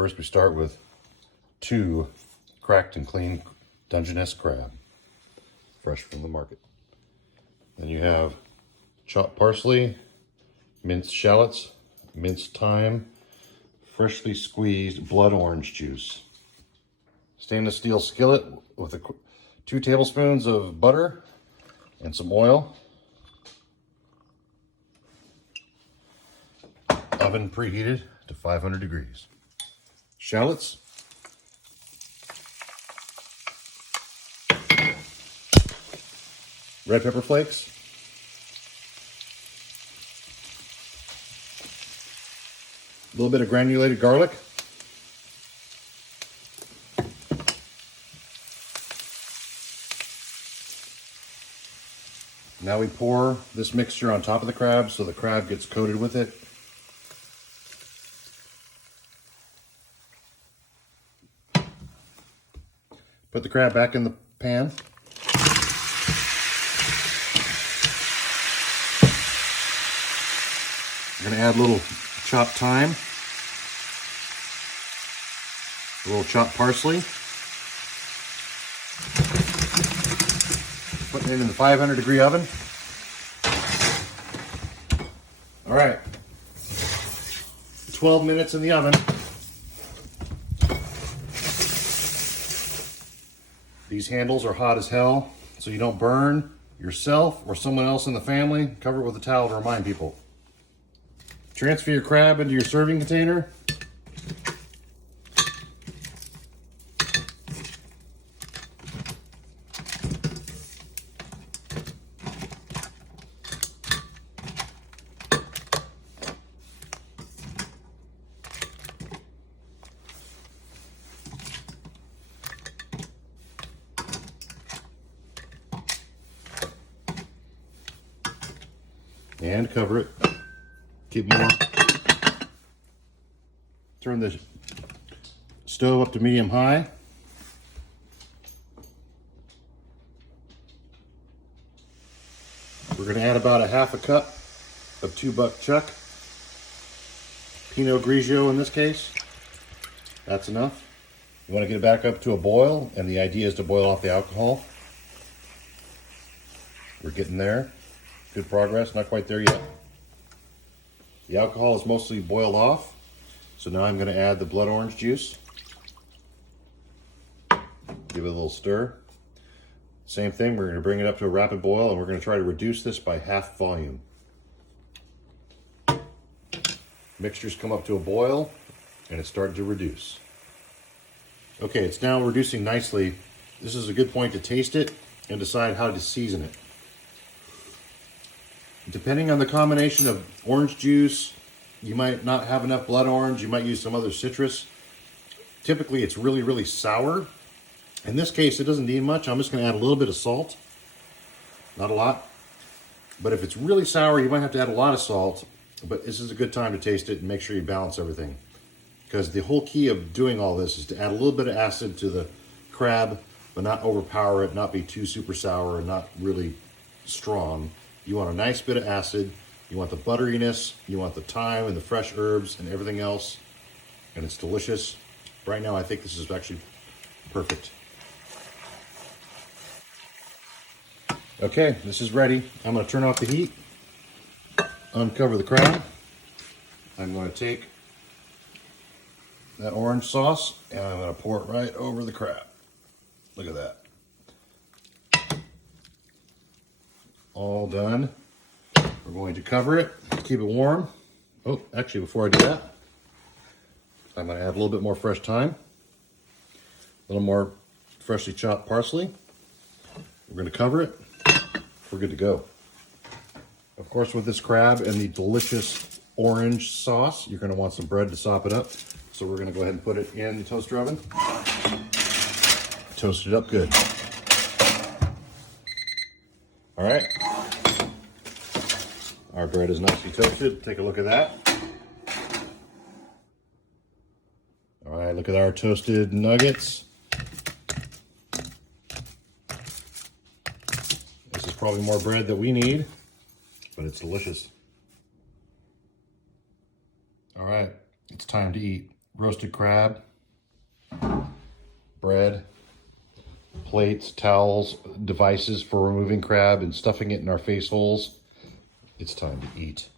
First, we start with 2 cracked and clean dungeness crab, fresh from the market. Then you have chopped parsley, minced shallots, minced thyme, freshly squeezed blood orange juice. Stainless steel skillet with 2 tablespoons of butter and some oil. Oven preheated to 500 degrees. Shallots. Red pepper flakes. A little bit of granulated garlic. Now we pour this mixture on top of the crab so the crab gets coated with it. Put the crab back in the pan. We're going to add a little chopped thyme, a little chopped parsley. Putting it in the 500 degree oven. All right, 12 minutes in the oven. These handles are hot as hell, so you don't burn yourself or someone else in the family. Cover it with a towel to remind people. Transfer your crab into your serving container. And cover it. Keep more. Turn the stove up to medium high. We're going to add about a half a cup of 2-buck chuck. Pinot Grigio in this case. That's enough. You want to get it back up to a boil, and the idea is to boil off the alcohol. We're getting there. Good progress, not quite there yet. The alcohol is mostly boiled off, so now I'm going to add the blood orange juice. Give it a little stir. Same thing, we're going to bring it up to a rapid boil, and we're going to try to reduce this by half volume. Mixtures come up to a boil, and it's starting to reduce. Okay, it's now reducing nicely. This is a good point to taste it and decide how to season it. Depending on the combination of orange juice, you might not have enough blood orange. You might use some other citrus. Typically, it's really, really sour. In this case, it doesn't need much. I'm just going to add a little bit of salt. Not a lot. But if it's really sour, you might have to add a lot of salt. But this is a good time to taste it and make sure you balance everything. Because the whole key of doing all this is to add a little bit of acid to the crab, but not overpower it, not be too super sour and not really strong. You want a nice bit of acid, you want the butteriness, you want the thyme and the fresh herbs and everything else, and it's delicious. Right now, I think this is actually perfect. Okay, this is ready. I'm going to turn off the heat, uncover the crab. I'm going to take that orange sauce and I'm going to pour it right over the crab. Look at that. All done. We're going to cover it, keep it warm. Oh, actually, before I do that, I'm going to add a little bit more fresh thyme, a little more freshly chopped parsley. We're going to cover it. We're good to go. Of course, with this crab and the delicious orange sauce, you're going to want some bread to sop it up. So we're going to go ahead and put it in the toaster oven. Toast it up good. All right. Our bread is nicely toasted. Take a look at that. All right, look at our toasted nuggets. This is probably more bread than we need, but it's delicious. All right, it's time to eat. roasted crab, bread, plates, towels, devices for removing crab and stuffing it in our face holes. It's time to eat.